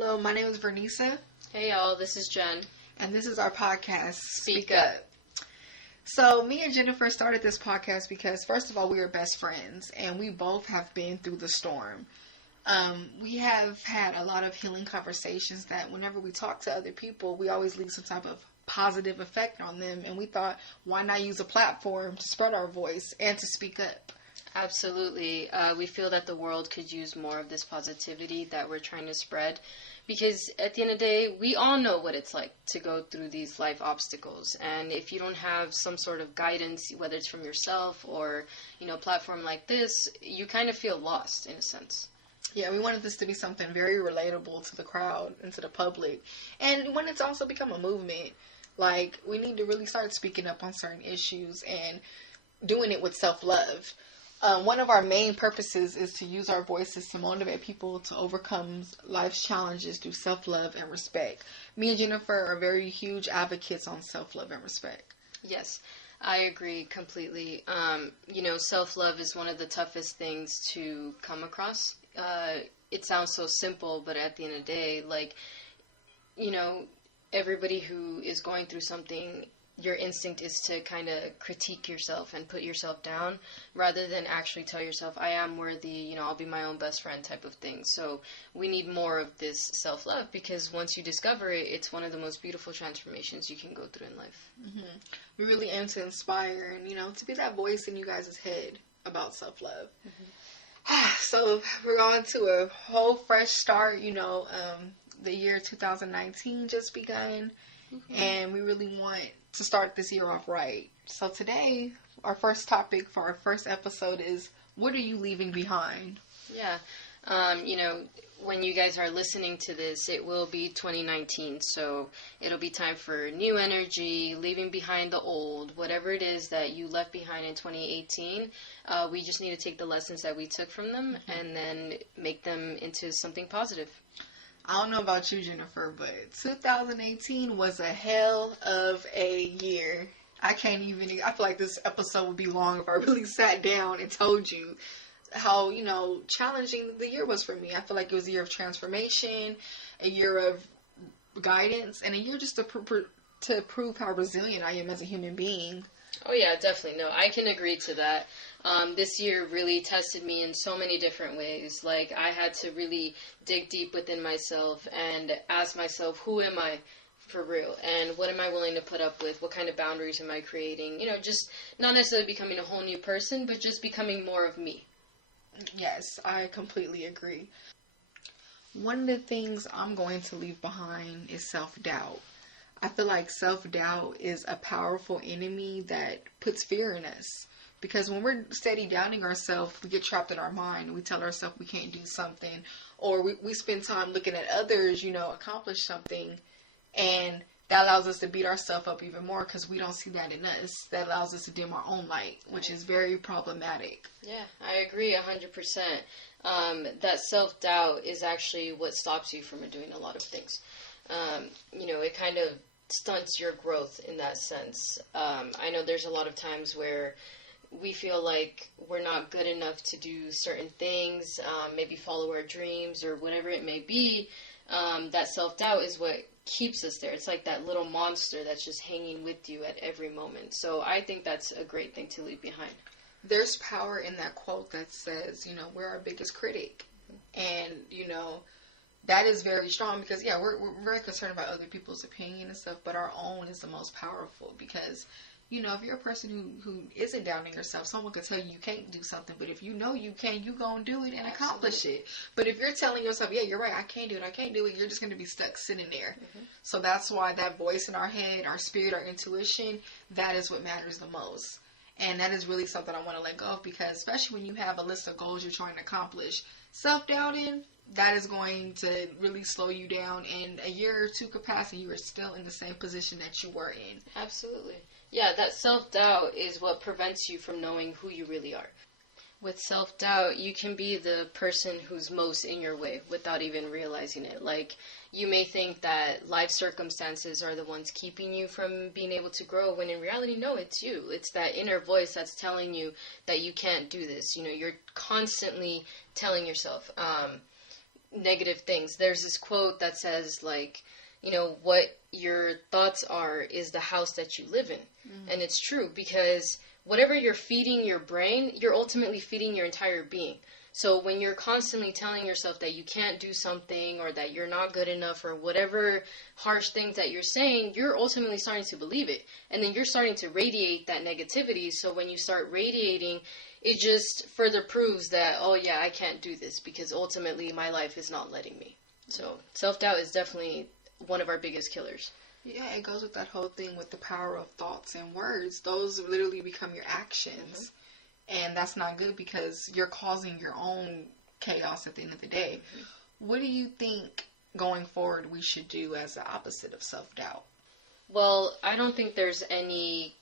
Hello, my name is Vernisa. Hey y'all, this is Jen. And this is our podcast, Speak Up. So me and Jennifer started this podcast because, first of all, we are best friends and we both have been through the storm. We have had a lot of healing conversations that whenever we talk to other people, we always leave some type of positive effect on them. And we thought, why not use a platform to spread our voice and to speak up? Absolutely. We feel that the world could use more of this positivity that we're trying to spread. Because at the end of the day, we all know what it's like to go through these life obstacles. And if you don't have some sort of guidance, whether it's from yourself or, a platform like this, you kind of feel lost in a sense. Yeah, we wanted this to be something very relatable to the crowd and to the public. And we wanted to also become a movement. Like, we need to really start speaking up on certain issues and doing it with self-love. One of our main purposes is to use our voices to motivate people to overcome life's challenges through self-love and respect. Me and Jennifer are very huge advocates on self-love and respect. Yes, I agree completely. Self-love is one of the toughest things to come across. It sounds so simple, but at the end of the day, everybody who is going through something, your instinct is to kind of critique yourself and put yourself down rather than actually tell yourself, I am worthy, I'll be my own best friend type of thing. So we need more of this self-love because once you discover it, it's one of the most beautiful transformations you can go through in life. Mm-hmm. We really aim to inspire and, to be that voice in you guys' head about self-love. Mm-hmm. So we're on to a whole fresh start, the year 2019 just begun. Mm-hmm. And we really want to start this year off right. So today, our first topic for our first episode is, what are you leaving behind? Yeah. When you guys are listening to this, it will be 2019. So it'll be time for new energy, leaving behind the old, whatever it is that you left behind in 2018. We just need to take the lessons that we took from them and then make them into something positive. I don't know about you, Jennifer, but 2018 was a hell of a year. I feel like this episode would be long if I really sat down and told you how, challenging the year was for me. I feel like it was a year of transformation, a year of guidance, and a year just to prove how resilient I am as a human being. Oh, yeah, definitely. No, I can agree to that. This year really tested me in so many different ways. Like, I had to really dig deep within myself and ask myself, who am I for real? And what am I willing to put up with? What kind of boundaries am I creating? Just not necessarily becoming a whole new person, but just becoming more of me. Yes, I completely agree. One of the things I'm going to leave behind is self-doubt. I feel like self-doubt is a powerful enemy that puts fear in us. Because when we're steady doubting ourselves, we get trapped in our mind. We tell ourselves we can't do something. Or we spend time looking at others, accomplish something. And that allows us to beat ourselves up even more because we don't see that in us. That allows us to dim our own light, which is very problematic. Yeah, I agree 100%. That self-doubt is actually what stops you from doing a lot of things. It kind of stunts your growth in that sense. I know there's a lot of times where we feel like we're not good enough to do certain things, maybe follow our dreams or whatever it may be. That self-doubt is what keeps us there. It's like that little monster that's just hanging with you at every moment. So I think that's a great thing to leave behind. There's power in that quote that says, we're our biggest critic. And, that is very strong because, yeah, we're very concerned about other people's opinion and stuff, but our own is the most powerful because, if you're a person who isn't doubting yourself, someone could tell you can't do something, but if you know you can, you gonna do it and accomplish it. But if you're telling yourself, yeah, you're right, I can't do it, you're just gonna be stuck sitting there. Mm-hmm. So that's why that voice in our head, our spirit, our intuition, that is what matters the most. And that is really something I want to let go of because especially when you have a list of goals you're trying to accomplish, self-doubting, that is going to really slow you down. And a year or two could pass and you are still in the same position that you were in. Absolutely. Yeah, that self-doubt is what prevents you from knowing who you really are. With self-doubt, you can be the person who's most in your way without even realizing it. Like, you may think that life circumstances are the ones keeping you from being able to grow, when in reality, no, it's you. It's that inner voice that's telling you that you can't do this. You're constantly telling yourself, negative things. There's this quote that says, like, you know, what your thoughts are is the house that you live in. Mm-hmm. And it's true, because whatever you're feeding your brain, you're ultimately feeding your entire being. So when you're constantly telling yourself that you can't do something, or that you're not good enough, or whatever harsh things that you're saying, you're ultimately starting to believe it. And then you're starting to radiate that negativity. So when you start radiating, it just further proves that, oh yeah, I can't do this, because ultimately my life is not letting me. So self-doubt is definitely one of our biggest killers. Yeah, it goes with that whole thing with the power of thoughts and words. Those literally become your actions. Mm-hmm. And that's not good, because you're causing your own chaos at the end of the day. Mm-hmm. What do you think going forward we should do as the opposite of self-doubt? Well, I don't think there's any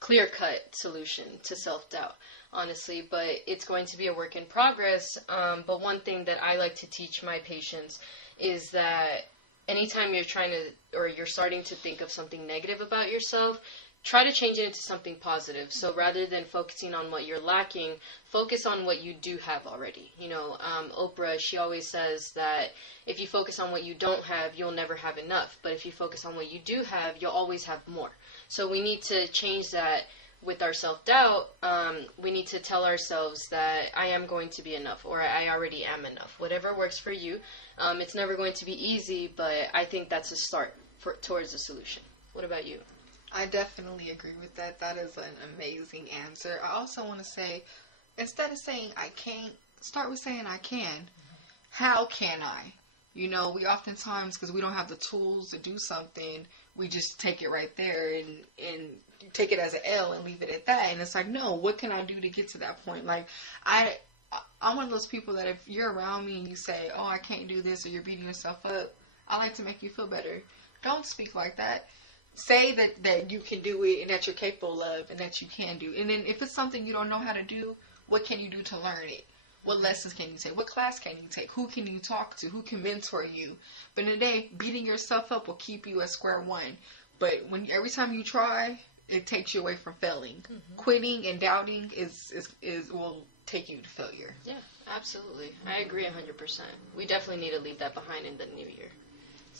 clear-cut solution to self-doubt, honestly, but it's going to be a work in progress. But one thing that I like to teach my patients is that anytime you're you're starting to think of something negative about yourself, try to change it into something positive. So rather than focusing on what you're lacking, focus on what you do have already. You know, Oprah, she always says that if you focus on what you don't have, you'll never have enough. But if you focus on what you do have, you'll always have more. So we need to change that with our self-doubt. We need to tell ourselves that I am going to be enough, or I already am enough. Whatever works for you. It's never going to be easy, but I think that's a start towards a solution. What about you? I definitely agree with that. That is an amazing answer. I also want to say, instead of saying I can't, start with saying I can. How can I? You know, we oftentimes, because we don't have the tools to do something, we just take it right there and take it as an L and leave it at that. And it's like, no, what can I do to get to that point? Like, I'm one of those people that if you're around me and you say, oh, I can't do this, or you're beating yourself up, I like to make you feel better. Don't speak like that. Say that you can do it and that you're capable of and that you can do. And then if it's something you don't know how to do, what can you do to learn it? What lessons can you take? What class can you take? Who can you talk to? Who can mentor you? But in the day, beating yourself up will keep you at square one. But every time you try, it takes you away from failing. Mm-hmm. Quitting and doubting will take you to failure. Yeah, absolutely. I agree 100%. We definitely need to leave that behind in the new year.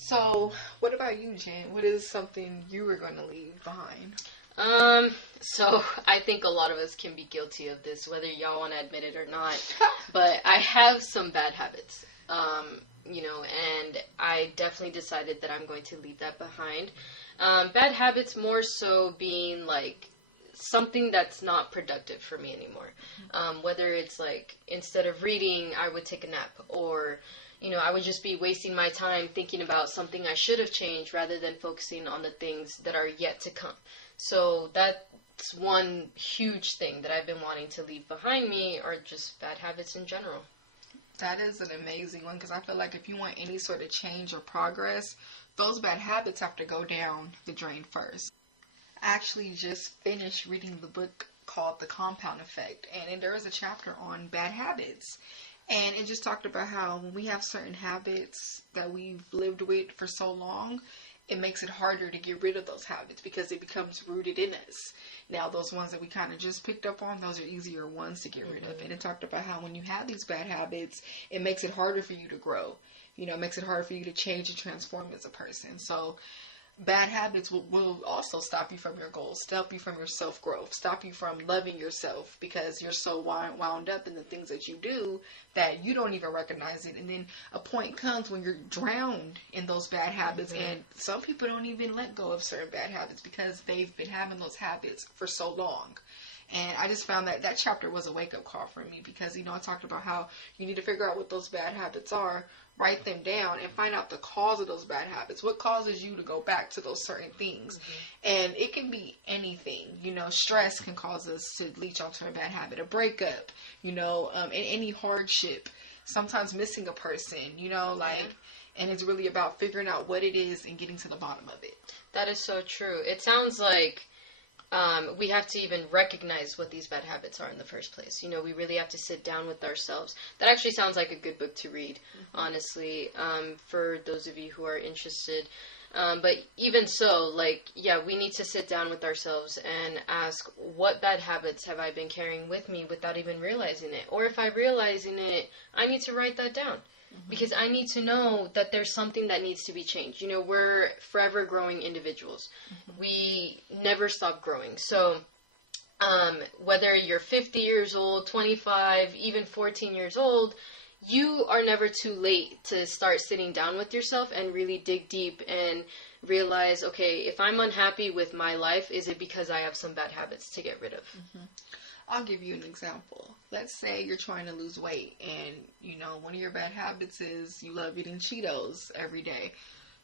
So, what about you, Jen? What is something you were going to leave behind? So I think a lot of us can be guilty of this, whether y'all want to admit it or not. But I have some bad habits, you know, and I definitely decided that I'm going to leave that behind. Bad habits more so being like something that's not productive for me anymore. Whether it's like instead of reading, I would take a nap, or you know, I would just be wasting my time thinking about something I should have changed rather than focusing on the things that are yet to come. So that's one huge thing that I've been wanting to leave behind me, or just bad habits in general. That is an amazing one, because I feel like if you want any sort of change or progress, those bad habits have to go down the drain first. I actually just finished reading the book called The Compound Effect, and there is a chapter on bad habits. And it just talked about how when we have certain habits that we've lived with for so long, it makes it harder to get rid of those habits because it becomes rooted in us. Now, those ones that we kind of just picked up on, those are easier ones to get rid of. And it talked about how when you have these bad habits, it makes it harder for you to grow. You know, it makes it harder for you to change and transform as a person. So bad habits will also stop you from your goals, stop you from your self-growth, stop you from loving yourself, because you're so wound up in the things that you do that you don't even recognize it. And then a point comes when you're drowned in those bad habits, and some people don't even let go of certain bad habits because they've been having those habits for so long. And I just found that chapter was a wake-up call for me, because, you know, I talked about how you need to figure out what those bad habits are, write them down, and find out the cause of those bad habits. What causes you to go back to those certain things? And it can be anything. You know, stress can cause us to leech onto a bad habit. A breakup, you know, and any hardship. Sometimes missing a person, you know, like, and it's really about figuring out what it is and getting to the bottom of it. That is so true. It sounds like we have to even recognize what these bad habits are in the first place. You know, we really have to sit down with ourselves. That actually sounds like a good book to read, honestly, for those of you who are interested. But even so, like, yeah, we need to sit down with ourselves and ask, what bad habits have I been carrying with me without even realizing it? Or if I'm realizing it, I need to write that down. Because I need to know that there's something that needs to be changed. You know, we're forever growing individuals. We never stop growing. So whether you're 50 years old, 25, even 14 years old, you are never too late to start sitting down with yourself and really dig deep and realize, okay, if I'm unhappy with my life, is it because I have some bad habits to get rid of? I'll give you an example. Let's say you're trying to lose weight and, you know, one of your bad habits is you love eating Cheetos every day.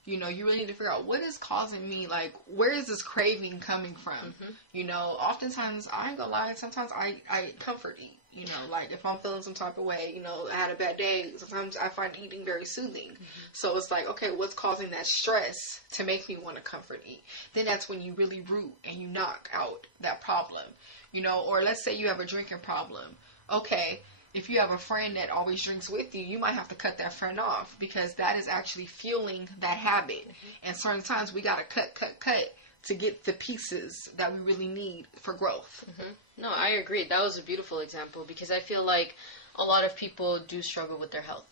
You know, you really need to figure out what is causing me, like, where is this craving coming from? You know, oftentimes, I ain't gonna lie, sometimes I comfort eat. You know, like, if I'm feeling some type of way, you know, I had a bad day, sometimes I find eating very soothing. So it's like, okay, what's causing that stress to make me want to comfort eat? Then that's when you really root and you knock out that problem. You know, or let's say you have a drinking problem. Okay, if you have a friend that always drinks with you, you might have to cut that friend off because that is actually fueling that habit. And certain times we got to cut to get the pieces that we really need for growth. No, I agree. That was a beautiful example because I feel like a lot of people do struggle with their health.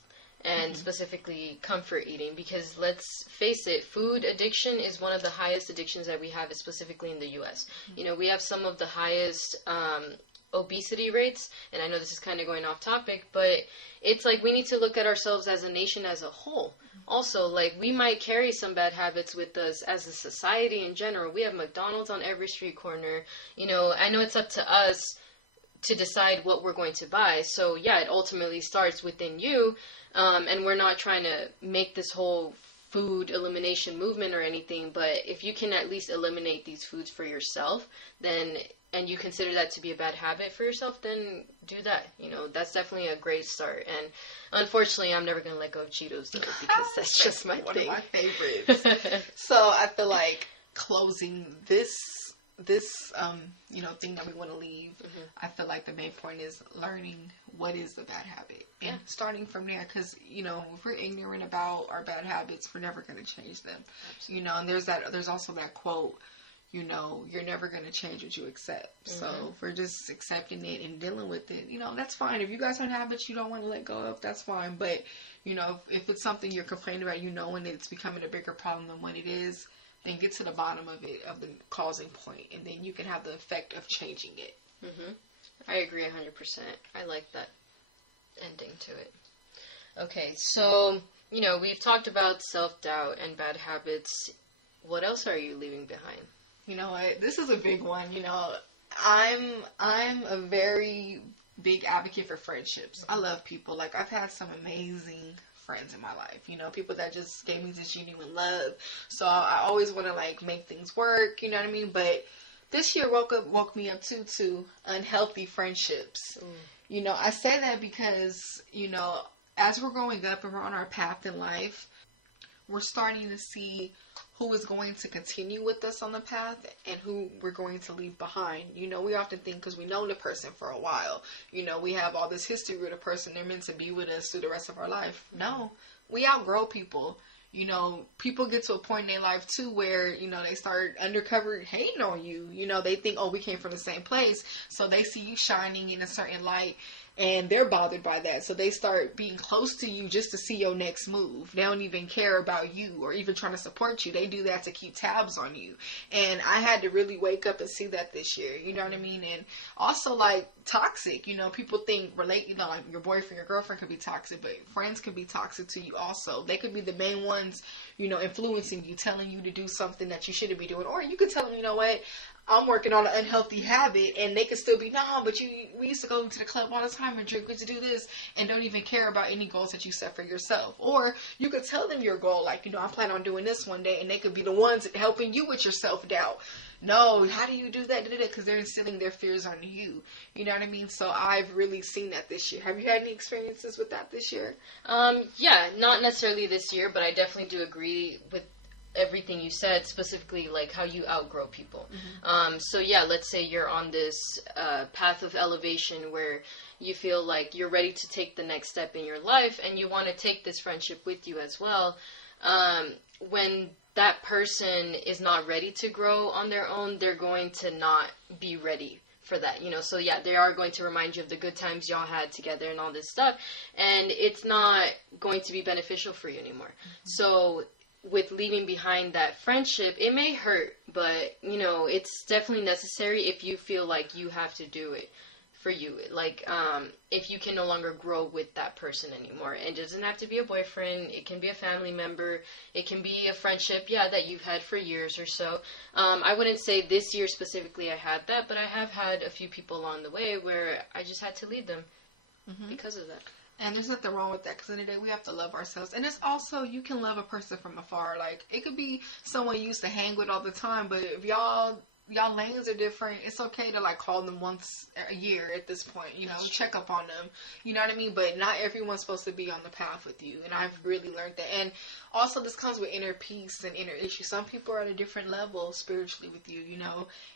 And specifically comfort eating, because let's face it, food addiction is one of the highest addictions that we have, specifically in the U.S. You know, we have some of the highest obesity rates, and I know this is kind of going off topic, but it's like we need to look at ourselves as a nation as a whole. Also, like, we might carry some bad habits with us as a society in general. We have McDonald's on every street corner. You know, I know it's up to us to decide what we're going to buy. So, yeah, it ultimately starts within you. And we're not trying to make this whole food elimination movement or anything, but if you can at least eliminate these foods for yourself, then, and you consider that to be a bad habit for yourself, then do that. You know, that's definitely a great start. And unfortunately, I'm never going to let go of Cheetos, though, because that's just my one thing. One of my favorites. So I feel like closing this you know, thing that we want to leave, I feel like the main point is learning what is the bad habit and starting from there, because, you know, if we're ignorant about our bad habits, we're never going to change them. Absolutely. You know, and there's also that quote, you know, you're never going to change what you accept. So if we're just accepting it and dealing with it, you know, that's fine. If you guys have habits you don't want to let go of, that's fine. But, you know, if it's something you're complaining about, you know, and it's becoming a bigger problem than what it is, then get to the bottom of it, of the causing point, and then you can have the effect of changing it. I agree 100%. I like that ending to it. Okay, so, you know, we've talked about self-doubt and bad habits. What else are you leaving behind? You know what? This is a big one. You know, I'm a very big advocate for friendships. I love people. Like, I've had some amazing friends in my life, you know, people that just gave me this genuine love. So I always want to, like, make things work, you know what I mean? But this year woke me up to unhealthy friendships. You know, I say that because, you know, as we're growing up and we're on our path in life, we're starting to see who is going to continue with us on the path and who we're going to leave behind. You know, we often think because we know the person for a while, you know, we have all this history with a person, they're meant to be with us through the rest of our life. No, we outgrow people. You know, people get to a point in their life too where, you know, they start undercover hating on you. You know, they think, oh, we came from the same place. So they see you shining in a certain light and they're bothered by that. So they start being close to you just to see your next move. They don't even care about you or even trying to support you. They do that to keep tabs on you. And I had to really wake up and see that this year. You know what I mean? And also, like, toxic. You know, people think you know, like your boyfriend, your girlfriend could be toxic, but friends could be toxic to you also. They could be the main ones, you know, influencing you, telling you to do something that you shouldn't be doing. Or you could tell them, you know what, I'm working on an unhealthy habit, and they could still be, no, but we used to go to the club all the time and drink, we used to do this, and don't even care about any goals that you set for yourself. Or you could tell them your goal, like, you know, I plan on doing this one day, and they could be the ones helping you with your self-doubt. No, how do you do that? Because they're instilling their fears on you. You know what I mean? So I've really seen that this year. Have you had any experiences with that this year? Yeah, not necessarily this year, but I definitely do agree with everything you said, specifically like how you outgrow people. So yeah, let's say you're on this path of elevation where you feel like you're ready to take the next step in your life and you want to take this friendship with you as well. When that person is not ready to grow on their own, they're going to not be ready for that, so yeah, they are going to remind you of the good times y'all had together and all this stuff, and it's not going to be beneficial for you anymore. So with leaving behind that friendship, it may hurt, but it's definitely necessary if you feel like you have to do it for you. Like, if you can no longer grow with that person anymore. And it doesn't have to be a boyfriend. It can be a family member. It can be a friendship, that you've had for years or so. I wouldn't say this year specifically I had that, but I have had a few people along the way where I just had to leave them because of that. And there's nothing wrong with that, because in the day we have to love ourselves. And it's also, you can love a person from afar. Like, it could be someone you used to hang with all the time, but if y'all lanes are different, it's okay to like call them once a year at this point, check up on them, you know what I mean? But not everyone's supposed to be on the path with you, and I've really learned that. And also, this comes with inner peace and inner issues. Some people are at a different level spiritually with you,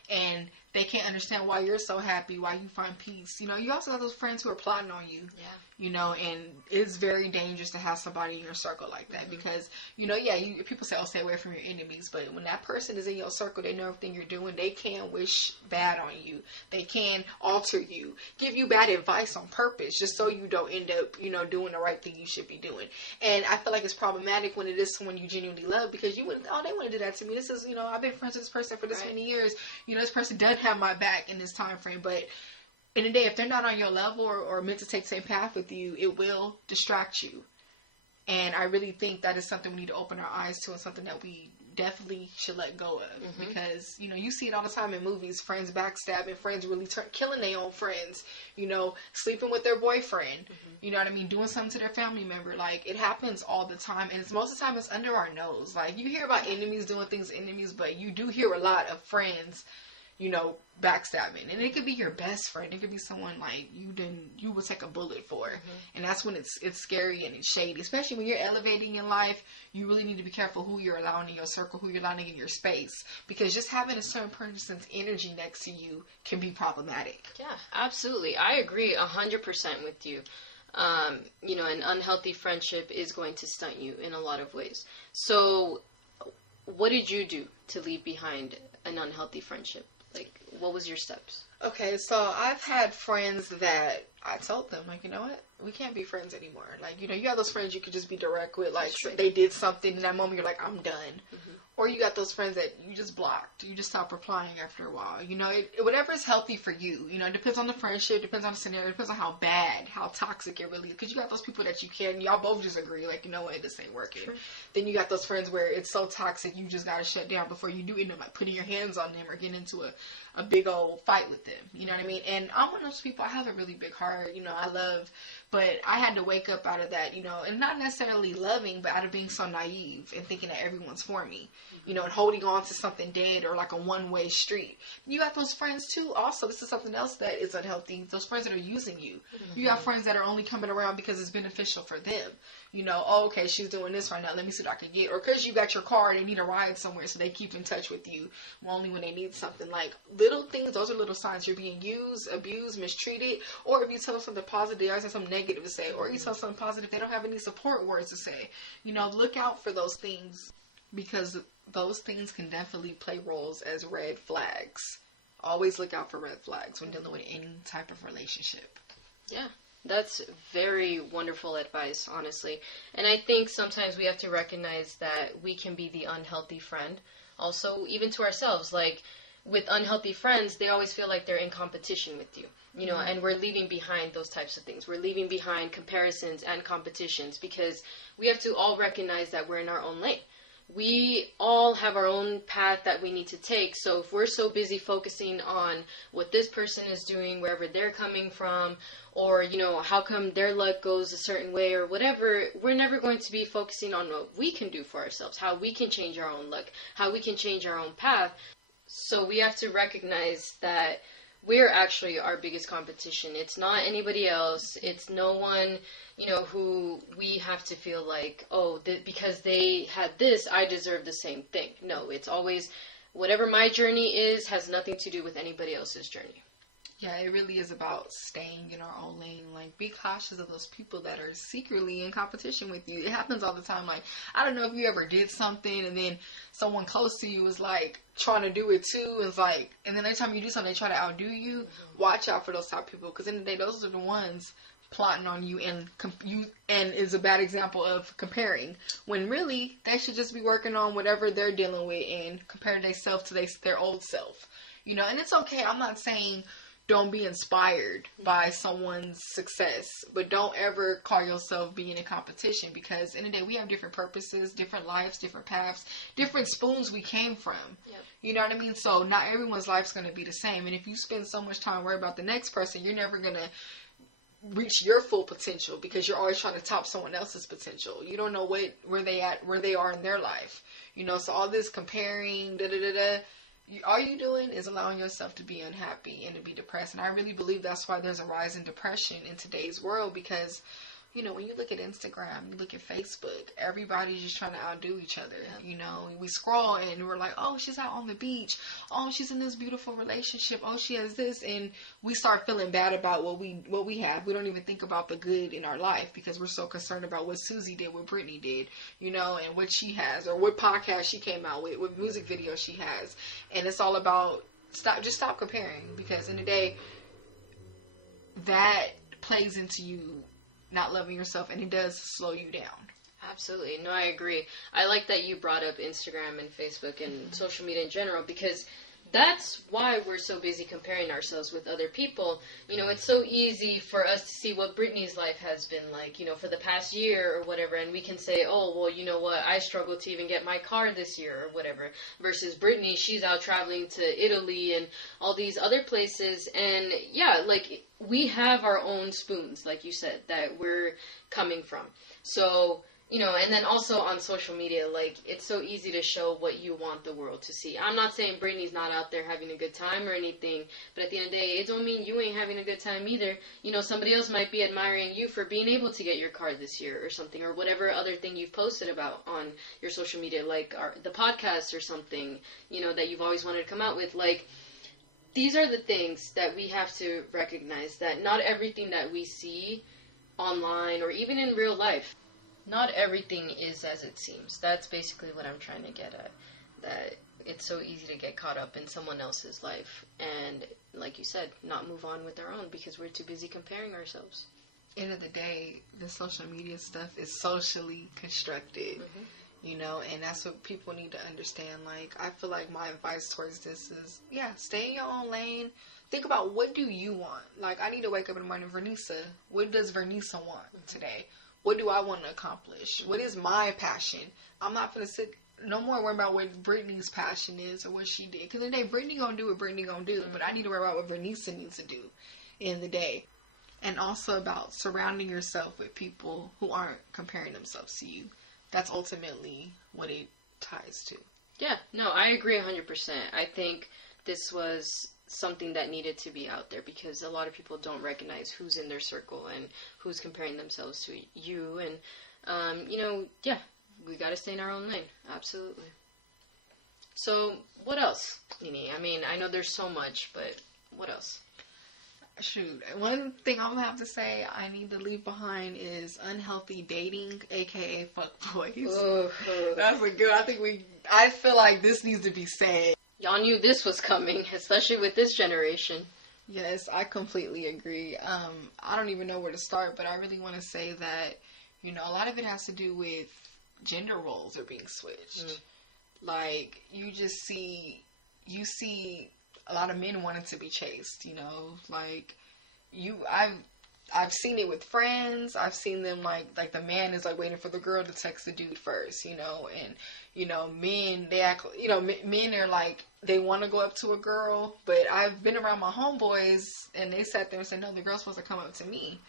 and they can't understand why you're so happy, why you find peace. You also have those friends who are plotting on you, and it's very dangerous to have somebody in your circle like that, because, people say, stay away from your enemies, but when that person is in your circle, they know everything you're doing. They can wish bad on you. They can alter you, give you bad advice on purpose, just so you don't end up, doing the right thing you should be doing. And I feel like it's problematic when it is someone you genuinely love, because you wouldn't, they want to do that to me. This is, I've been friends with this person for this many years. This person doesn't have my back in this time frame, but in the day, if they're not on your level or meant to take the same path with you, it will distract you. And I really think that is something we need to open our eyes to, and something that we definitely should let go of, because you see it all the time in movies, friends backstabbing, friends really killing their own friends, sleeping with their boyfriend, you know what I mean, doing something to their family member. Like, it happens all the time, and most of the time it's under our nose. Like, you hear about enemies doing things to enemies, but you do hear a lot of friends backstabbing. And it could be your best friend. It could be someone like you would take a bullet for. And that's when it's scary and it's shady. Especially when you're elevating in life, you really need to be careful who you're allowing in your circle, who you're allowing in your space. Because just having a certain person's energy next to you can be problematic. Yeah, absolutely. I agree 100% with you. An unhealthy friendship is going to stunt you in a lot of ways. So, what did you do to leave behind an unhealthy friendship? Like, what was your steps? Okay, so I've had friends that I told them, like, you know what? We can't be friends anymore. Like, you have those friends you could just be direct with. Like, they did something in that moment, you're like, I'm done. Or you got those friends that you just blocked. You just stop replying after a while. Whatever is healthy for you. It depends on the friendship, depends on the scenario, depends on how bad, how toxic it really is. Because you got those people that you can, y'all both just agree, like, you know what, this ain't working. Sure. Then you got those friends where it's so toxic, you just got to shut down before you do end up, like, putting your hands on them or getting into a big old fight with them. You know what I mean? And I'm one of those people, I have a really big heart, I love, but I had to wake up out of that, and not necessarily loving, but out of being so naive and thinking that everyone's for me, and holding on to something dead or like a one-way street. You got those friends too. Also, this is something else that is unhealthy. Those friends that are using you. You got friends that are only coming around because it's beneficial for them. Okay, she's doing this right now. Let me see what I can get. Or because you got your car and they need a ride somewhere, so they keep in touch with you only when they need something. Like, little things, those are little signs you're being used, abused, mistreated. Or if you tell them something positive, they always have something negative to say. Or you tell them something positive, they don't have any support words to say. Look out for those things, because those things can definitely play roles as red flags. Always look out for red flags when dealing with any type of relationship. Yeah. That's very wonderful advice, honestly. And I think sometimes we have to recognize that we can be the unhealthy friend. Also, even to ourselves, like, with unhealthy friends, they always feel like they're in competition with you, and we're leaving behind those types of things. We're leaving behind comparisons and competitions, because we have to all recognize that we're in our own lane. We all have our own path that we need to take. So if we're so busy focusing on what this person is doing, wherever they're coming from, or, how come their luck goes a certain way or whatever, we're never going to be focusing on what we can do for ourselves, how we can change our own luck, how we can change our own path. So we have to recognize that we're actually our biggest competition. It's not anybody else. It's no one, who we have to feel like, because they had this, I deserve the same thing. No, it's always whatever my journey is has nothing to do with anybody else's journey. Yeah, it really is about staying in our own lane. Like, be cautious of those people that are secretly in competition with you. It happens all the time. Like, I don't know if you ever did something and then someone close to you was like trying to do it too. It's like, and then every time you do something, they try to outdo you. Mm-hmm. Watch out for those type of people, because in the day, those are the ones plotting on you, and and is a bad example of comparing, when really they should just be working on whatever they're dealing with and compare themselves to their old self. You know, and it's okay. I'm not saying don't be inspired by someone's success, but don't ever call yourself being in competition, because in the day we have different purposes, different lives, different paths, different spoons we came from. Yep. You know what I mean? So not everyone's life's going to be the same. And if you spend so much time worrying about the next person, you're never going to reach your full potential, because you're always trying to top someone else's potential. You don't know where they are in their life. You know, so all this comparing, all you're doing is allowing yourself to be unhappy and to be depressed. And I really believe that's why there's a rise in depression in today's world, because, you know, when you look at Instagram, you look at Facebook, everybody's just trying to outdo each other. Yeah. You know, we scroll and we're like, oh, she's out on the beach. Oh, she's in this beautiful relationship. Oh, she has this. And we start feeling bad about what we have. We don't even think about the good in our life, because we're so concerned about what Susie did, what Brittany did, you know, and what she has, or what podcast she came out with, what music video she has. And it's all about stop comparing, because in the day, that plays into you not loving yourself, and it does slow you down. Absolutely. No, I agree. I like that you brought up Instagram and Facebook and social media in general, because that's why we're so busy comparing ourselves with other people. You know, it's so easy for us to see what Brittany's life has been like, you know, for the past year or whatever, and we can say, oh, well, you know what, I struggled to even get my car this year or whatever, versus Brittany, she's out traveling to Italy and all these other places. And yeah, like, we have our own spoons, like you said, that we're coming from. So, you know, and then also on social media, like, it's so easy to show what you want the world to see. I'm not saying Brittany's not out there having a good time or anything, but at the end of the day, it don't mean you ain't having a good time either. You know, somebody else might be admiring you for being able to get your car this year or something, or whatever other thing you've posted about on your social media, like the podcast or something, you know, that you've always wanted to come out with. Like, these are the things that we have to recognize, that not everything that we see online or even in real life, not everything is as it seems. That's basically what I'm trying to get at. That it's so easy to get caught up in someone else's life and, like you said, not move on with our own because we're too busy comparing ourselves. End of the day, the social media stuff is socially constructed, you know, and that's what people need to understand. Like, I feel like my advice towards this is, yeah, stay in your own lane. Think about, what do you want? Like, I need to wake up in the morning, Vernisa. What does Vernisa want today? What do I want to accomplish? What is my passion? I'm not going to sit no more worrying about what Brittany's passion is or what she did. Because in the day, Brittany going to do what Brittany going to do. But I need to worry about what Vernisa needs to do in the day. And also about surrounding yourself with people who aren't comparing themselves to you. That's ultimately what it ties to. Yeah, no, I agree 100%. I think this was something that needed to be out there because a lot of people don't recognize who's in their circle and who's comparing themselves to you. And, you know, yeah, we got to stay in our own lane. Absolutely. So what else, Nini? I mean, I know there's so much, but what else? Shoot, one thing I'm going to have to say I need to leave behind is unhealthy dating, aka fuckboys. That's a good, I feel like this needs to be said. Y'all knew this was coming, especially with this generation. Yes, I completely agree. I don't even know where to start, but I really want to say that, you know, a lot of it has to do with gender roles are being switched. Like, you see a lot of men wanting to be chased, you know, like, I've seen it with friends. I've seen them like the man is like waiting for the girl to text the dude first, you know, and, you know, men, they act, you know, men are like, they want to go up to a girl, but I've been around my homeboys and they sat there and said, no, the girl's supposed to come up to me,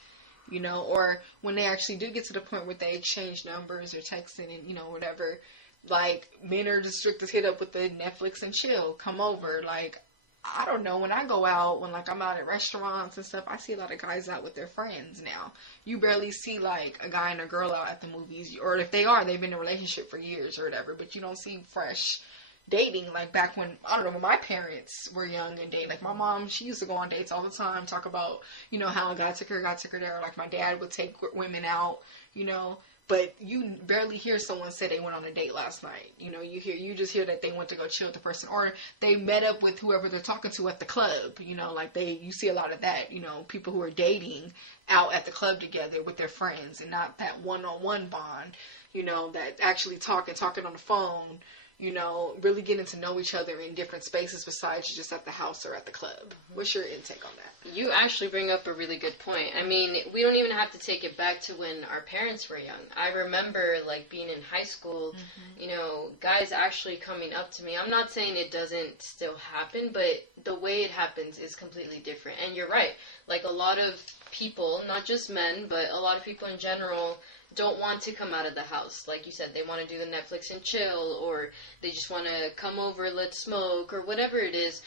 you know, or when they actually do get to the point where they exchange numbers or texting and, you know, whatever, like, men are just strict to hit up with the Netflix and chill, come over, like, I don't know, when I go out, when, like, I'm out at restaurants and stuff, I see a lot of guys out with their friends now. You barely see, like, a guy and a girl out at the movies, or if they are, they've been in a relationship for years or whatever, but you don't see fresh, dating, like back when, I don't know, when my parents were young and dating. Like my mom, she used to go on dates all the time, talk about, you know, how a guy took her there. Like my dad would take women out, you know. But you barely hear someone say they went on a date last night. You know, you just hear that they went to go chill with the person, or they met up with whoever they're talking to at the club. You know, like you see a lot of that. You know, people who are dating out at the club together with their friends, and not that one-on-one bond. You know, that actually talking on the phone. You know, really getting to know each other in different spaces besides just at the house or at the club. What's your intake on that? You actually bring up a really good point. I mean, we don't even have to take it back to when our parents were young. I remember, like, being in high school, you know, guys actually coming up to me. I'm not saying it doesn't still happen, but the way it happens is completely different. And you're right. Like, a lot of people, not just men, but a lot of people in general, don't want to come out of the house. Like you said, they want to do the Netflix and chill, or they just want to come over, let's smoke, or whatever it is.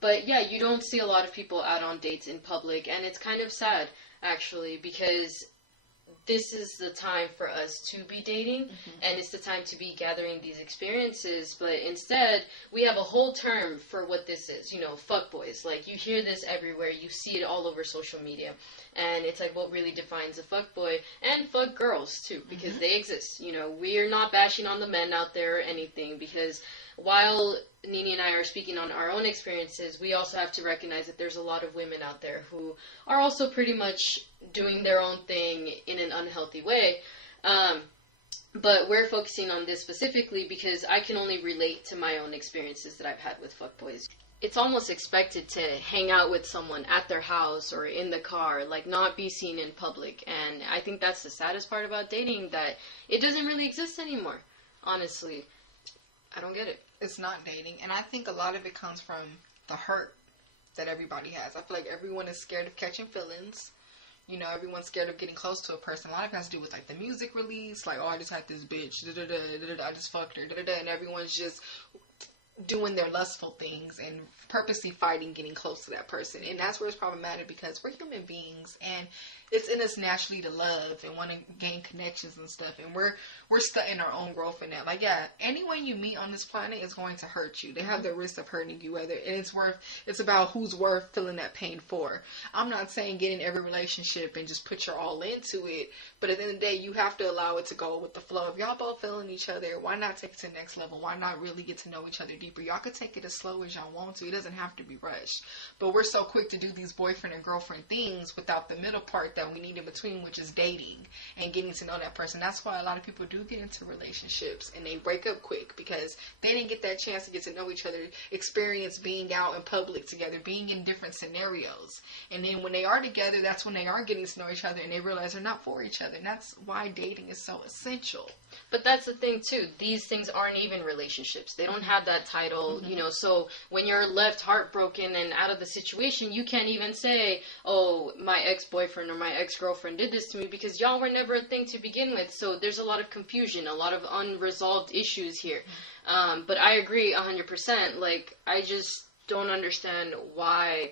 But yeah, you don't see a lot of people out on dates in public, and it's kind of sad, actually, because this is the time for us to be dating, and it's the time to be gathering these experiences, but instead, we have a whole term for what this is, you know, fuckboys. Like, you hear this everywhere, you see it all over social media, and it's like, what really defines a fuckboy? And fuck girls, too, because they exist. You know, we're not bashing on the men out there or anything, because while Nini and I are speaking on our own experiences, we also have to recognize that there's a lot of women out there who are also pretty much doing their own thing in an unhealthy way. But we're focusing on this specifically because I can only relate to my own experiences that I've had with fuckboys. It's almost expected to hang out with someone at their house or in the car, like not be seen in public. And I think that's the saddest part about dating, that it doesn't really exist anymore, honestly. I don't get it. It's not dating. And I think a lot of it comes from the hurt that everybody has. I feel like everyone is scared of catching feelings. You know, everyone's scared of getting close to a person. A lot of it has to do with, like, the music release. Like, oh, I just had this bitch. I just fucked her. And everyone's just doing their lustful things and purposely fighting getting close to that person. And that's where it's problematic, because we're human beings, and it's in us naturally to love and want to gain connections and stuff, and we're stuck in our own growth in that. Like, yeah, anyone you meet on this planet is going to hurt you. They have the risk of hurting you, whether it's about who's worth feeling that pain for. I'm not saying get in every relationship and just put your all into it, but at the end of the day, you have to allow it to go with the flow. If y'all both feeling each other, why not take it to the next level? Why not really get to know each other deeper? Y'all could take it as slow as y'all want to. It doesn't have to be rushed. But we're so quick to do these boyfriend and girlfriend things without the middle part that we need in between, which is dating and getting to know that person. That's why a lot of people do get into relationships and they break up quick, because they didn't get that chance to get to know each other, experience being out in public together, being in different scenarios. And then when they are together, that's when they are getting to know each other and they realize they're not for each other. And that's why dating is so essential. But that's the thing, too. These things aren't even relationships. They don't have that title, you know. So when you're left heartbroken and out of the situation, you can't even say, oh, my ex-boyfriend or my ex-girlfriend did this to me, because y'all were never a thing to begin with. So there's a lot of confusion, a lot of unresolved issues here. But I agree 100%. Like, I just don't understand why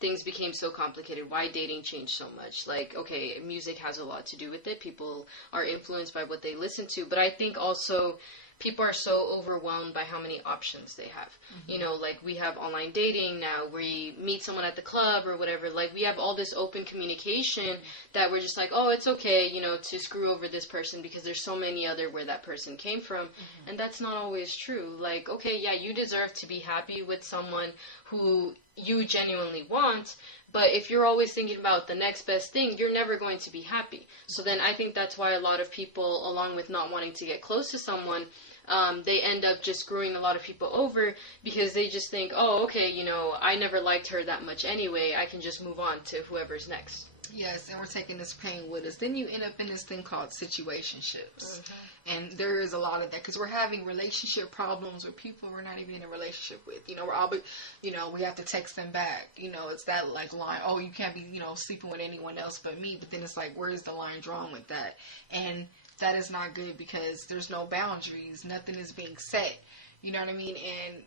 things became so complicated, why dating changed so much. Like, okay, music has a lot to do with it. People are influenced by what they listen to. But I think also people are so overwhelmed by how many options they have. You know, like, we have online dating now, where you meet someone at the club or whatever. Like, we have all this open communication that we're just like, oh, it's okay, you know, to screw over this person because there's so many other where that person came from. And that's not always true. Like, okay, yeah, you deserve to be happy with someone who you genuinely want, but if you're always thinking about the next best thing, you're never going to be happy. So then I think that's why a lot of people, along with not wanting to get close to someone, they end up just screwing a lot of people over, because they just think, oh, okay, you know, I never liked her that much anyway, I can just move on to whoever's next. Yes, and we're taking this pain with us. Then you end up in this thing called situationships. And there is a lot of that, because we're having relationship problems with people we're not even in a relationship with. You know, we're all, you know, we have to text them back. You know, it's that, like, line, oh, you can't be, you know, sleeping with anyone else but me. But then it's like, where is the line drawn with that? And that is not good, because there's no boundaries. Nothing is being set. You know what I mean? And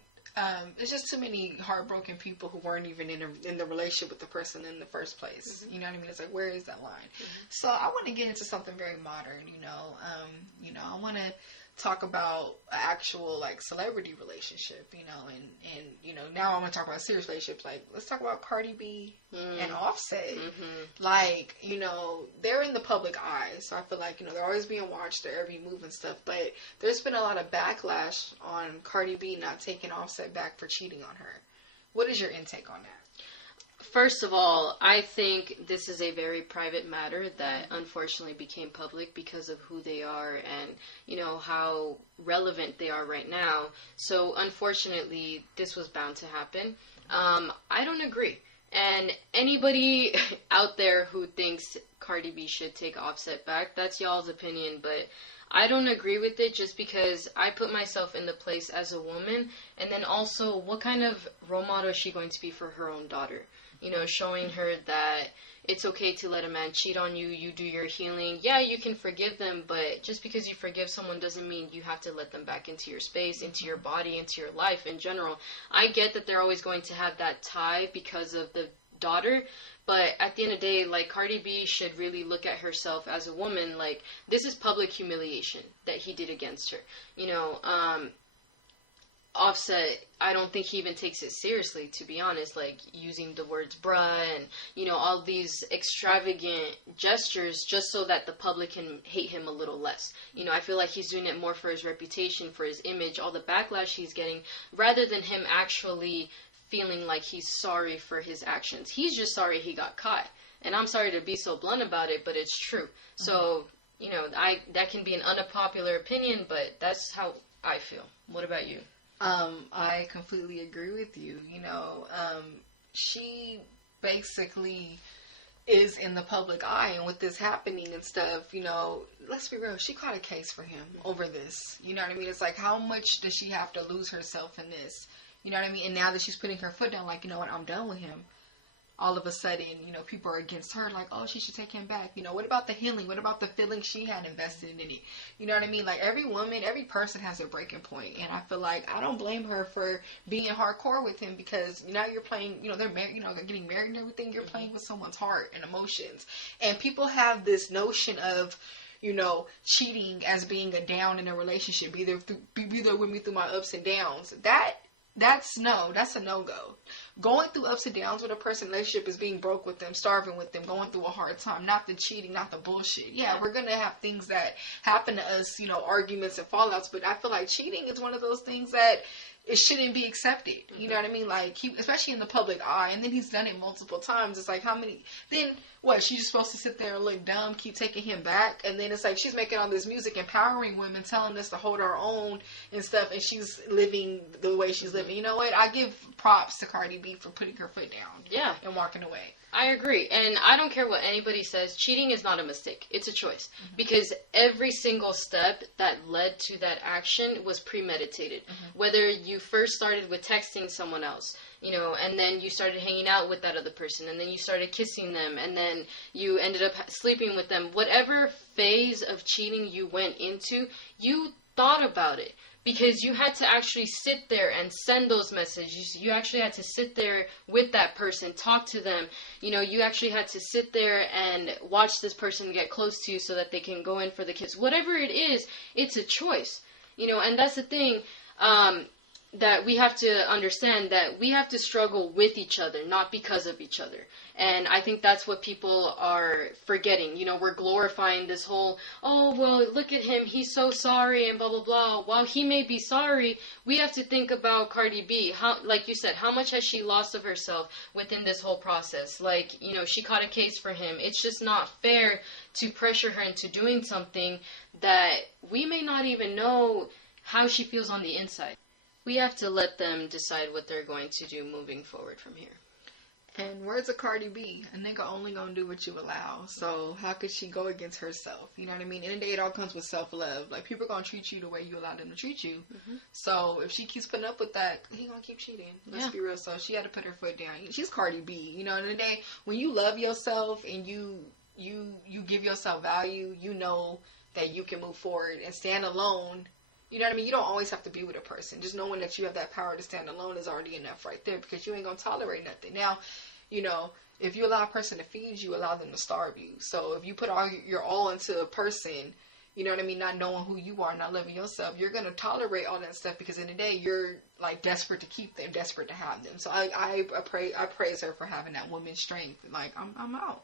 it's just too many heartbroken people who weren't even in the relationship with the person in the first place. You know what I mean? It's like, where is that line? So I want to get into something very modern. You know, I want to talk about an actual like celebrity relationship, you know, and you know, now I'm gonna talk about serious relationships. Like, let's talk about Cardi B and Offset. Like, you know, they're in the public eye, so I feel like, you know, they're always being watched, their every move and stuff. But there's been a lot of backlash on Cardi B not taking Offset back for cheating on her. What is your intake on that? First of all, I think this is a very private matter that unfortunately became public because of who they are and, you know, how relevant they are right now. So, unfortunately, this was bound to happen. I don't agree. And anybody out there who thinks Cardi B should take Offset back, that's y'all's opinion, but I don't agree with it just because I put myself in the place as a woman, and then also, what kind of role model is she going to be for her own daughter? You know, showing her that it's okay to let a man cheat on you, you do your healing. Yeah, you can forgive them, but just because you forgive someone doesn't mean you have to let them back into your space, into your body, into your life in general. I get that they're always going to have that tie because of the daughter, but at the end of the day, like, Cardi B should really look at herself as a woman. Like, this is public humiliation that he did against her. You know, Offset, I don't think he even takes it seriously, to be honest, like using the words bruh and, you know, all these extravagant gestures just so that the public can hate him a little less. You know, I feel like he's doing it more for his reputation, for his image, all the backlash he's getting, rather than him actually feeling like he's sorry for his actions. He's just sorry he got caught. And I'm sorry to be so blunt about it, but it's true. So, you know, that can be an unpopular opinion, but that's how I feel. What about you? I completely agree with you. You know, she basically is in the public eye, and with this happening and stuff, you know, let's be real, she caught a case for him over this. You know what I mean? It's like, how much does she have to lose herself in this? You know what I mean? And now that she's putting her foot down, like, you know what, I'm done with him. All of a sudden, you know, people are against her, like, oh, she should take him back. You know, what about the healing? What about the feelings she had invested in it? You know what I mean? Like, every woman, every person has a breaking point. And I feel like I don't blame her for being hardcore with him, because now you're playing, you know, they're married, you know, they're getting married and everything. You're playing with someone's heart and emotions. And people have this notion of, you know, cheating as being a down in a relationship, be there with me through my ups and downs. That's a no-go. Going through ups and downs with a person, relationship is being broke with them, starving with them, going through a hard time, not the cheating, not the bullshit. Yeah, we're going to have things that happen to us, you know, arguments and fallouts, but I feel like cheating is one of those things that it shouldn't be accepted. You know what I mean? Like, especially in the public eye, and then he's done it multiple times. It's like, how many, then what, she's just supposed to sit there and look dumb, keep taking him back, and then it's like she's making all this music empowering women, telling us to hold our own and stuff, and she's living the way she's living. You know what? I give props to Cardi B for putting her foot down. Yeah. And walking away. I agree. And I don't care what anybody says. Cheating is not a mistake. It's a choice. Because every single step that led to that action was premeditated. Whether you first started with texting someone else, you know, and then you started hanging out with that other person, and then you started kissing them, and then you ended up sleeping with them. Whatever phase of cheating you went into, you thought about it. Because you had to actually sit there and send those messages. You actually had to sit there with that person, talk to them. You know, you actually had to sit there and watch this person get close to you so that they can go in for the kiss. Whatever it is, it's a choice. You know, and that's the thing that we have to understand, that we have to struggle with each other, not because of each other. And I think that's what people are forgetting. You know, we're glorifying this whole, oh, well, look at him, he's so sorry, and blah, blah, blah. While he may be sorry, we have to think about Cardi B. How, like you said, how much has she lost of herself within this whole process? Like, you know, she caught a case for him. It's just not fair to pressure her into doing something that we may not even know how she feels on the inside. We have to let them decide what they're going to do moving forward from here. And words of Cardi B, a nigga only gonna do what you allow. So how could she go against herself? You know what I mean? In the day, it all comes with self-love. Like, people gonna treat you the way you allow them to treat you. So if she keeps putting up with that, he gonna keep cheating. Let's be real. So she had to put her foot down. She's Cardi B. You know, in the day, when you love yourself and you give yourself value, you know that you can move forward and stand alone. You know what I mean? You don't always have to be with a person. Just knowing that you have that power to stand alone is already enough right there, because you ain't going to tolerate nothing. Now, you know, if you allow a person to feed you, allow them to starve you. So if you put all your all into a person, you know what I mean, not knowing who you are, not loving yourself, you're going to tolerate all that stuff because in the day you're like desperate to keep them, desperate to have them. So I praise her for having that woman's strength. Like, I'm out.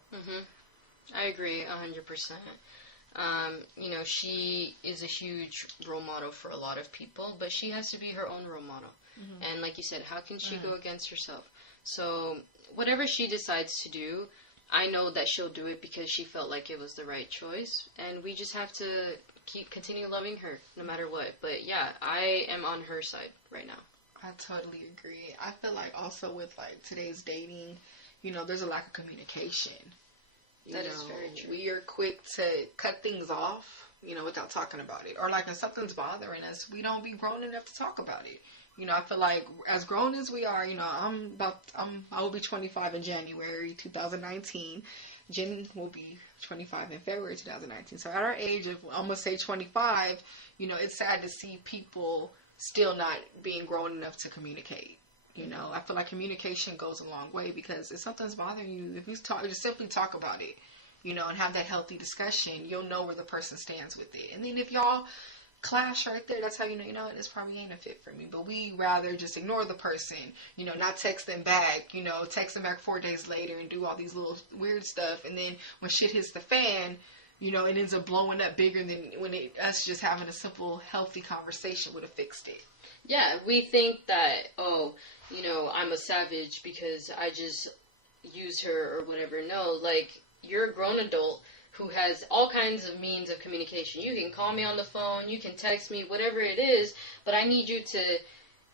I agree 100%. You know, she is a huge role model for a lot of people, but she has to be her own role model. And like you said, how can she go against herself? So whatever she decides to do, I know that she'll do it because she felt like it was the right choice, and we just have to continue loving her no matter what. But yeah, I am on her side right now. I totally agree. I feel like also with like today's dating, you know, there's a lack of communication. That is very true. We are quick to cut things off, you know, without talking about it. Or like if something's bothering us, we don't be grown enough to talk about it. You know, I feel like as grown as we are, you know, I will be 25 in January 2019. Jen will be 25 in February 2019. So at our age of, I'm going to say 25, you know, it's sad to see people still not being grown enough to communicate. You know, I feel like communication goes a long way because if something's bothering you, if you just simply talk about it, you know, and have that healthy discussion, you'll know where the person stands with it. And then if y'all clash right there, that's how you know what, this probably ain't a fit for me. But we rather just ignore the person, you know, not text them back, you know, text them back 4 days later and do all these little weird stuff. And then when shit hits the fan, you know, it ends up blowing up bigger than when us just having a simple, healthy conversation would have fixed it. Yeah, we think that, oh, you know, I'm a savage because I just use her or whatever. No, like, you're a grown adult who has all kinds of means of communication. You can call me on the phone, you can text me, whatever it is, but I need you to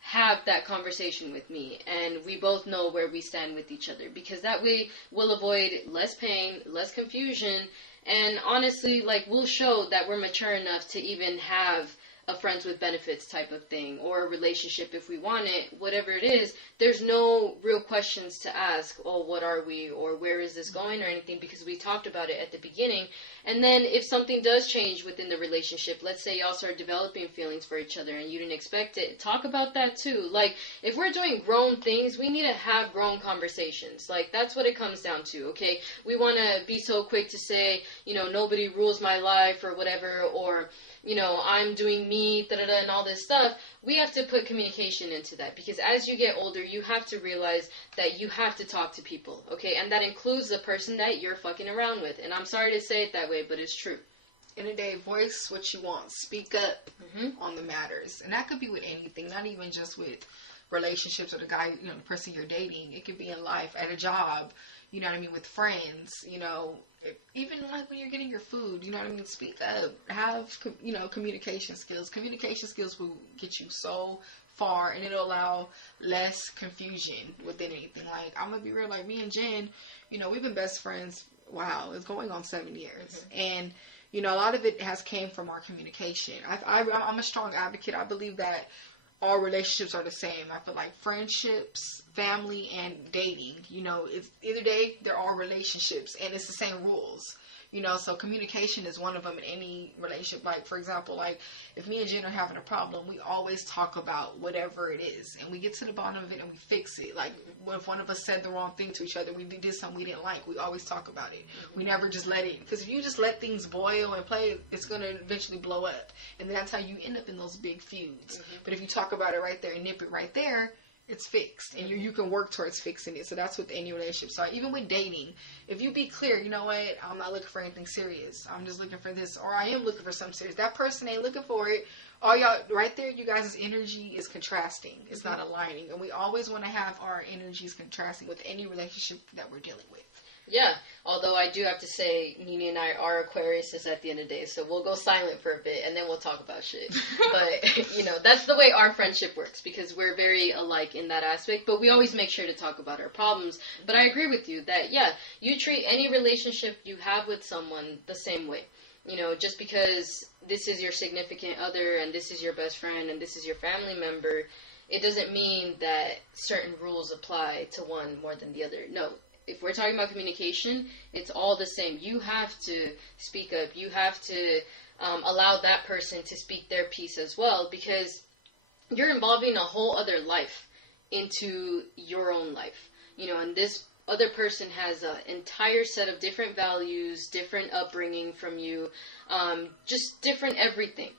have that conversation with me, and we both know where we stand with each other, because that way we'll avoid less pain, less confusion, and honestly, like, we'll show that we're mature enough to even have a friends with benefits type of thing, or a relationship if we want it, whatever it is. There's no real questions to ask, oh, what are we, or where is this going, or anything, because we talked about it at the beginning. And then if something does change within the relationship, let's say y'all start developing feelings for each other and you didn't expect it, talk about that too. Like, if we're doing grown things, we need to have grown conversations. Like, that's what it comes down to, okay? We want to be so quick to say, you know, nobody rules my life or whatever, or, you know, I'm doing me, da-da-da, and all this stuff. We have to put communication into that, because as you get older, you have to realize that you have to talk to people, okay? And that includes the person that you're fucking around with. And I'm sorry to say it that way, but it's true. In a day, voice what you want. Speak up on the matters. And that could be with anything, not even just with relationships or the guy, you know, the person you're dating. It could be in life, at a job, you know what I mean, with friends, you know, even like when you're getting your food, you know what I mean, speak up, have, you know, communication skills. Communication skills will get you so far, and it'll allow less confusion within anything. Like, I'm going to be real, like, me and Jen, you know, we've been best friends, wow, it's going on 7 years. And, you know, a lot of it has came from our communication. I'm a strong advocate. I believe that all relationships are the same. I feel like friendships, family, and dating, you know, it's either they're all relationships, and it's the same rules, you know. So communication is one of them in any relationship. Like, for example, like, if me and Jen are having a problem, we always talk about whatever it is, and we get to the bottom of it and we fix it. Like, if one of us said the wrong thing to each other, we did something we didn't like, we always talk about it. We never just let it, because if you just let things boil and play, it's going to eventually blow up, and then that's how you end up in those big feuds. But if you talk about it right there and nip it right there, it's fixed, and you can work towards fixing it. So that's with any relationship. So even with dating, if you be clear, you know what, I'm not looking for anything serious, I'm just looking for this, or I am looking for something serious, that person ain't looking for it, all y'all right there, you guys' energy is contrasting, it's not aligning. And we always want to have our energies contrasting with any relationship that we're dealing with. Yeah, although I do have to say, Nini and I are Aquariuses at the end of the day, so we'll go silent for a bit, and then we'll talk about shit. But, you know, that's the way our friendship works, because we're very alike in that aspect, but we always make sure to talk about our problems. But I agree with you that, yeah, you treat any relationship you have with someone the same way. You know, just because this is your significant other, and this is your best friend, and this is your family member, it doesn't mean that certain rules apply to one more than the other. No. If we're talking about communication, it's all the same. You have to speak up. You have to allow that person to speak their piece as well, because you're involving a whole other life into your own life. You know, and this other person has an entire set of different values, different upbringing from you, just different everything,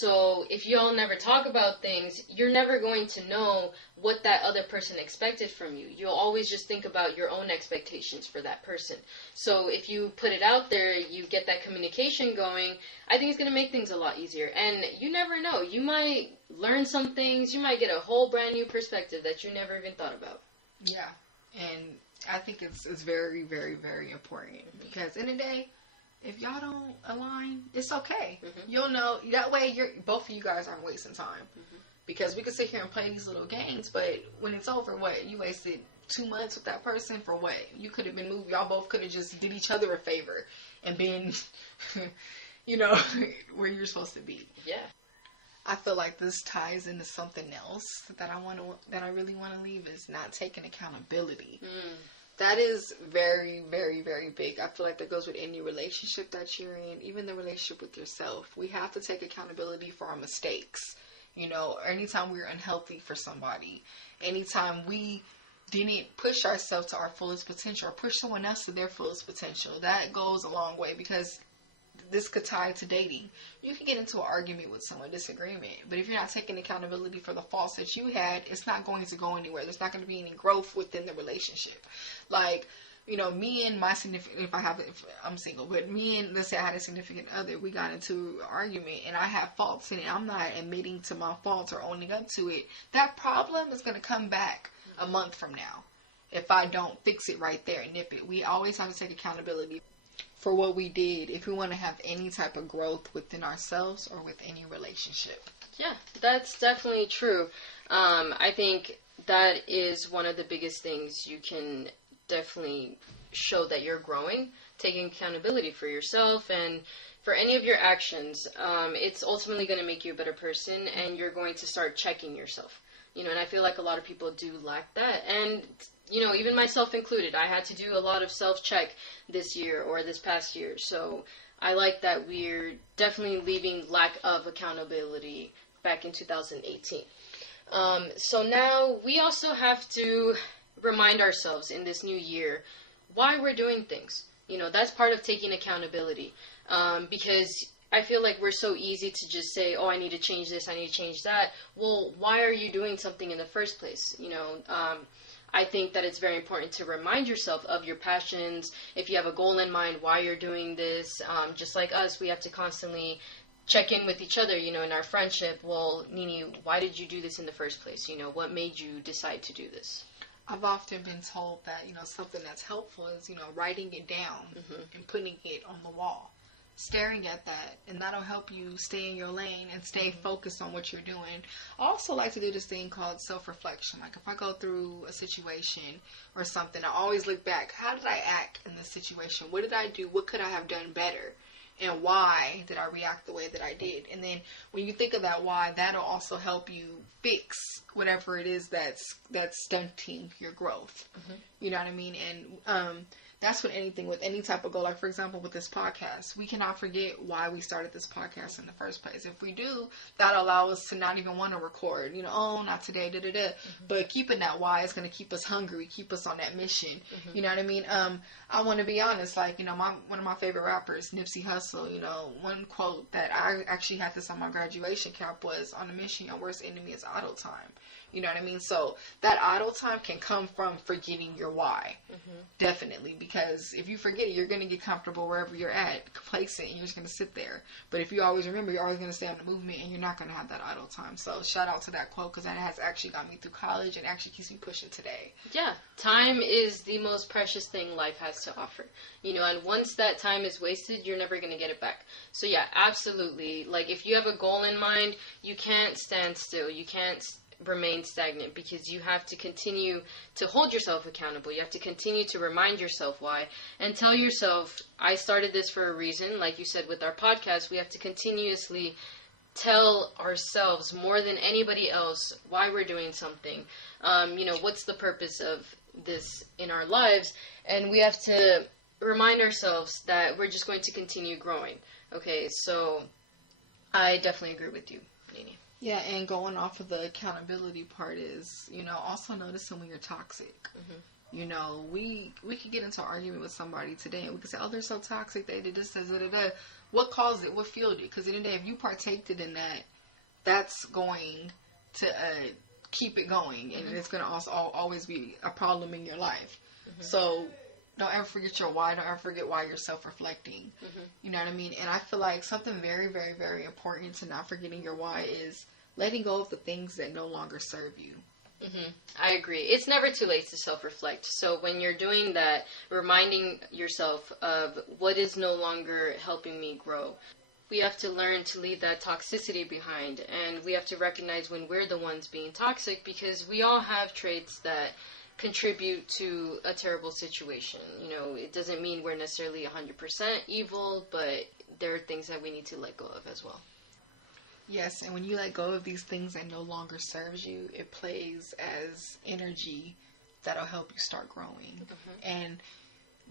so if y'all never talk about things, you're never going to know what that other person expected from you. You'll always just think about your own expectations for that person. So if you put it out there, you get that communication going, I think it's going to make things a lot easier. And you never know, you might learn some things, you might get a whole brand new perspective that you never even thought about. Yeah, and I think it's very, very, very important, because in the day, if y'all don't align, it's okay. You'll know, that way both of you guys aren't wasting time. Because we could sit here and play these little games, but when it's over, what? You wasted 2 months with that person for what? You could have been moved. Y'all both could have just did each other a favor and been, where you're supposed to be. Yeah. I feel like this ties into something else that I really want to leave, is not taking accountability. That is very, very, very big. I feel like that goes with any relationship that you're in, even the relationship with yourself. We have to take accountability for our mistakes. Anytime we're unhealthy for somebody, anytime we didn't push ourselves to our fullest potential or push someone else to their fullest potential, that goes a long way, because this could tie to dating. You can get into an argument with someone, disagreement, but if you're not taking accountability for the faults that you had, it's not going to go anywhere. There's not going to be any growth within the relationship. Like, me and my significant, if I'm single, but me and, let's say I had a significant other, we got into an argument and I have faults in it. I'm not admitting to my faults or owning up to it. That problem is going to come back a month from now if I don't fix it right there and nip it. We always have to take accountability for what we did if we want to have any type of growth within ourselves or with any relationship. Yeah, that's definitely true. I think that is one of the biggest things you can definitely show that you're growing, taking accountability for yourself and for any of your actions. It's ultimately going to make you a better person, and you're going to start checking yourself. And I feel like a lot of people do lack that. And, even myself included, I had to do a lot of self-check this year or this past year. So I like that we're definitely leaving lack of accountability back in 2018. So now we also have to remind ourselves in this new year why we're doing things. That's part of taking accountability. Because I feel like we're so easy to just say, oh, I need to change this, I need to change that. Well, why are you doing something in the first place? I think that it's very important to remind yourself of your passions. If you have a goal in mind, why you're doing this. Just like us, we have to constantly check in with each other, in our friendship. Well, Nini, why did you do this in the first place? What made you decide to do this? I've often been told that, something that's helpful is, writing it down and putting it on the wall. Staring at that, and that'll help you stay in your lane and stay focused on what you're doing. I also like to do this thing called self-reflection. Like, if I go through a situation or something, I always look back. How did I act in this situation? What did I do? What could I have done better? And why did I react the way that I did? And then when you think of that why, that'll also help you fix whatever it is that's stunting your growth. You know what I mean? And that's with anything, with any type of goal. Like, for example, with this podcast, we cannot forget why we started this podcast in the first place. If we do, that'll allow us to not even want to record, oh, not today, But keeping that why is going to keep us hungry, keep us on that mission. You know what I mean? I want to be honest, like, one of my favorite rappers, Nipsey Hussle, one quote that I actually had this on my graduation cap was, on a mission, your worst enemy is idle time. You know what I mean? So that idle time can come from forgetting your why. Definitely. Because if you forget it, you're going to get comfortable wherever you're at, complacent, and you're just going to sit there. But if you always remember, you're always going to stay on the movement, and you're not going to have that idle time. So shout out to that quote, because that has actually got me through college and actually keeps me pushing today. Yeah. Time is the most precious thing life has to offer. And once that time is wasted, you're never going to get it back. So yeah, absolutely. Like, if you have a goal in mind, you can't stand still. You can't remain stagnant, because you have to continue to hold yourself accountable. You have to continue to remind yourself why, and tell yourself, I started this for a reason. Like you said, with our podcast, we have to continuously tell ourselves more than anybody else why we're doing something. What's the purpose of this in our lives? And we have to remind ourselves that we're just going to continue growing. Okay, so I definitely agree with you, Nini. Yeah, and going off of the accountability part is, also noticing when you're toxic. You know, we could get into an argument with somebody today and we could say, oh, they're so toxic, they did this, da. What caused it? What fueled it? Because in the day, if you partaked in that, that's going to keep it going, and it's going to also always be a problem in your life. So don't ever forget your why. Don't ever forget why you're self-reflecting. You know what I mean? And I feel like something very, very, very important to not forgetting your why is letting go of the things that no longer serve you. I agree. It's never too late to self-reflect. So when you're doing that, reminding yourself of what is no longer helping me grow. We have to learn to leave that toxicity behind, and we have to recognize when we're the ones being toxic, because we all have traits that contribute to a terrible situation. You know, it doesn't mean we're necessarily 100% evil, but there are things that we need to let go of as well. Yes, and when you let go of these things that no longer serves you, it plays as energy that'll help you start growing. And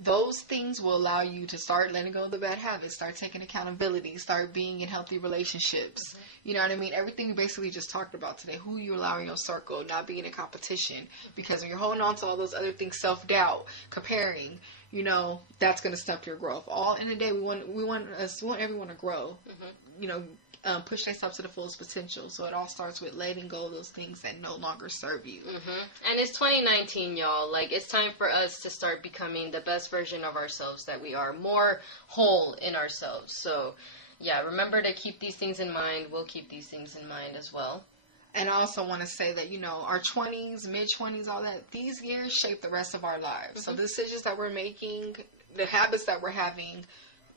those things will allow you to start letting go of the bad habits, start taking accountability, start being in healthy relationships. You know what I mean? Everything we basically just talked about today, who you allow in your circle, not being in competition. Because when you're holding on to all those other things, self-doubt, comparing, you know, that's going to stop your growth. All in the day, we want everyone to grow. You know, push themselves to the fullest potential. So it all starts with letting go of those things that no longer serve you. And it's 2019, y'all. Like, it's time for us to start becoming the best version of ourselves that we are, more whole in ourselves. So, yeah, remember to keep these things in mind. We'll keep these things in mind as well. And I also want to say that, you know, our 20s, mid-20s, all that, these years shape the rest of our lives. So the decisions that we're making, the habits that we're having,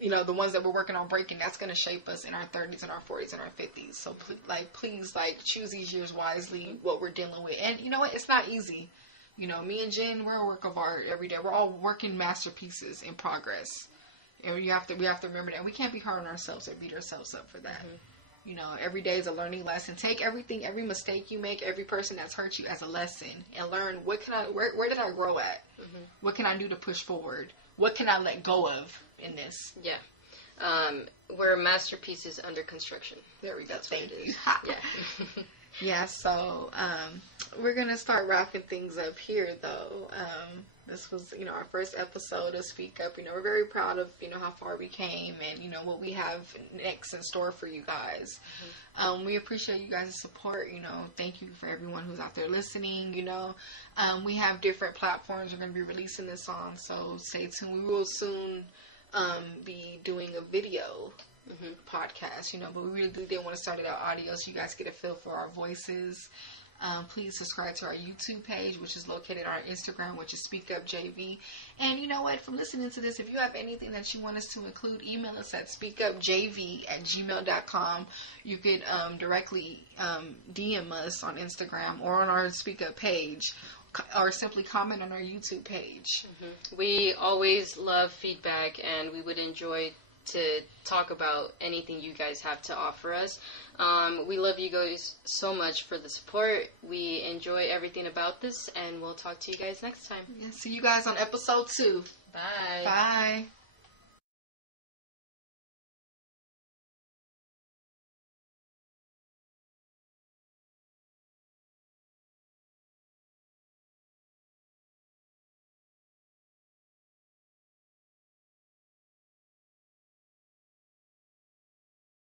you know, the ones that we're working on breaking, that's going to shape us in our 30s and our 40s and our 50s. So, please, choose these years wisely, what we're dealing with. And you know what? It's not easy. You know, me and Jen, we're a work of art every day. We're all working masterpieces in progress. And we have to remember that. We can't be hard on ourselves or beat ourselves up for that. You know, every day is a learning lesson. Take everything, every mistake you make, every person that's hurt you as a lesson, and learn where did I grow at? What can I do to push forward? What can I let go of in this? Yeah. We're masterpieces under construction. There we go. That's Thank what it you. is. Yeah. Yeah, so we're going to start wrapping things up here, though. This was, you know, our first episode of Speak Up. You know, we're very proud of, you know, how far we came and, you know, what we have next in store for you guys. We appreciate you guys' support. You know, thank you for everyone who's out there listening. You know, we have different platforms we're going to be releasing this on, so stay tuned. We will soon be doing a video podcast, you know, but we really did want to start it out audio so you guys get a feel for our voices. Please subscribe to our YouTube page, which is located on our Instagram, which is SpeakUpJV. And you know what? From listening to this, if you have anything that you want us to include, email us at speakupjv@gmail.com. You could directly DM us on Instagram or on our SpeakUp page, or simply comment on our YouTube page. We always love feedback, and we would enjoy to talk about anything you guys have to offer us. We love you guys so much for the support. We enjoy everything about this, and we'll talk to you guys next time. Yeah, see you guys on episode 2. Bye. Bye.